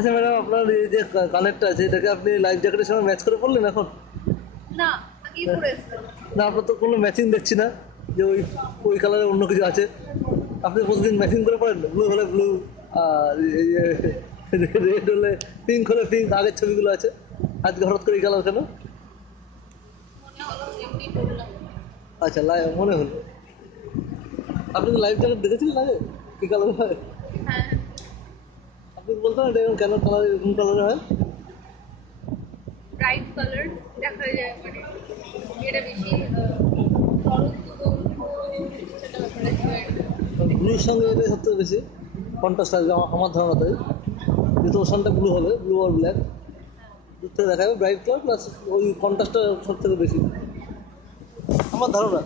আচ্ছা ম্যাডাম, আপনার এই যে কানেরটা আছে এটাকে আপনি লাইফ জ্যাকেটের সঙ্গে ম্যাচ করে পড়লেন এখন? না, আগেই পরে এসেছিলাম। না, আপনার তো কোনো ম্যাচিং দেখছি না, যে ওই ওই কালারের অন্য কিছু আছে। আপনি প্রতিদিন ম্যাচিং করে পড়েন, ব্লু হলে ব্লু, আর রেড হলে পিঙ্ক, হলে পিঙ্ক, আগের ছবিগুলো আছে। আজকে হঠাৎ করে এই কালার কেন? মনে হলো এমনি পড়লাম। আচ্ছা, মনে হলো। আপনি তো লাইফ জ্যাকেট দেখেছিলেন আগে কী কালার হয়? হ্যাঁ, আপনি বলতে পারেন এটা এরকম কেন কালার, এরকম কালারে হয়? ব্রাইট কালার দেখা যায়, মানে এটা বেশি তরল সেটা ব্যাপারে আছে। ব্লুর সঙ্গে এটা সবথেকে বেশি কন্ট্রাস্ট আসবে আমার ধারণা তাই। যেহেতু ওশানটা ব্লু হলে, ব্লু আর ব্ল্যাক দূর থেকে দেখা যাবে ব্রাইট কালার, প্লাস ওই কন্ট্রাস্টটা সব থেকে বেশি আমার ধারণা।